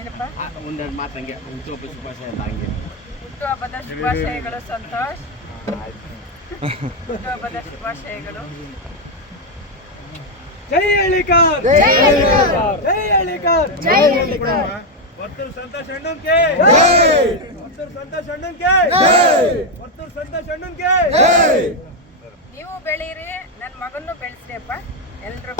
ಏನಪ್ಪ? ಆ, ಒಂದೆರಡು ಮಾತು ಹಂಗೆ. ಹುಟ್ಟುಹಬ್ಬ ಶುಭಾಶಯ ಅಂತ ಹಂಗೆ. ಹುಟ್ಟುಹಬ್ಬದ ಶುಭಾಶಯಗಳು ಸಂತೋಷ್. ಹುಟ್ಟುಹಬ್ಬದ ಶುಭಾಶಯಗಳು. ಜೈ ಹಳ್ಳಿಕಾರ್! ಜೈ ಹಳ್ಳಿಕಾರ್. ಜೈ ಹಳ್ಳಿಕಾರ್! ಜೈ ಹಳ್ಳಿಕಾರ್. ವರ್ತೂರು ಸಂತೋಷ್ ಅಣ್ಣನ್ಗೆ ವರ್ತೂರು ಸಂತೋಷ್ ಅಣ್ಣನ್ಗೆ ವರ್ತೂರು ಸಂತೋಷ್ ಅಣ್ಣನ್ಗೆ ನೀವು ಬೆಳೀರಿ ನನ್ನ ಮಗನ್ನು ಬೆಳೆಸ್ರಿಯಪ್ಪ ಎಲ್ರಿಗೂ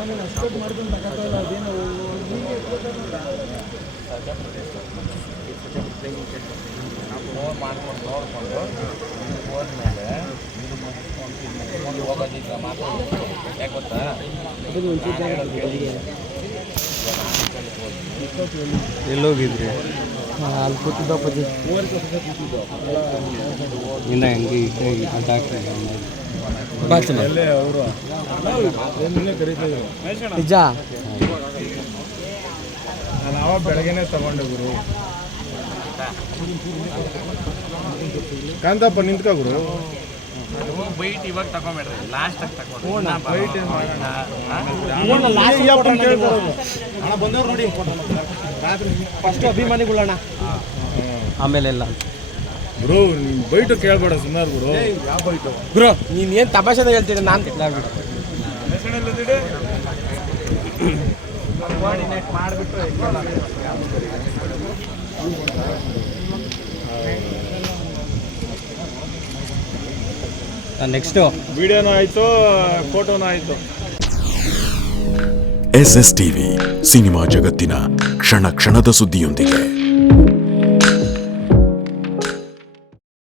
ಎಲ್ಲೋಗಿದ್ರಿ ಅಲ್ಲಿ ಕೂತಿದ್ದ ಅಪ್ಪಾಜಿ ಯಾಕೆ ಗೊತ್ತಾ ಈ ಕೈ ಅಡ್ಡಾಕ್ರಿ ಅಲ್ಲೇ ಅವರು ಏನಿಲ್ಲ ಕರೀತಿದ್ರು ನಿಜ ಅವಾಗ ಬೆಳಗ್ಗೆನೆ ತಗೊಂಡೆ ಗುರು ಕಾಂತಪ್ಪ ನಿಂತ್ಕ ಗುರು. ಬೈಟ್ ಇವಾಗ ತಗೊಂಬೇಡ್ರಿ ಲಾಸ್ಟ್ ನೋಡಿ ಫಸ್ಟ್ ಆಮೇಲೆಲ್ಲ ಬ್ರೋ ನೀನ್ ಬೈಟು ಕೇಳ್ಬೇಡ ಸುಮಾರು ಗುರು ಬ್ರೋ ನೀನ್ ಏನ್ ತಮಾಷೆದ ಹೇಳ್ತೀನಿ ನಾನು ತಿಟ್ಲಾಗ್ಬಿಟ್ಟು ನೆಕ್ಸ್ಟು ವಿಡಿಯೋನೂ ಆಯಿತು ಫೋಟೋನೂ ಆಯಿತು. ಎಸ್ ಎಸ್ ಟಿವಿ ಸಿನಿಮಾ ಜಗತ್ತಿನ ಕ್ಷಣ ಕ್ಷಣದ ಸುದ್ದಿಯೊಂದಿಗೆ.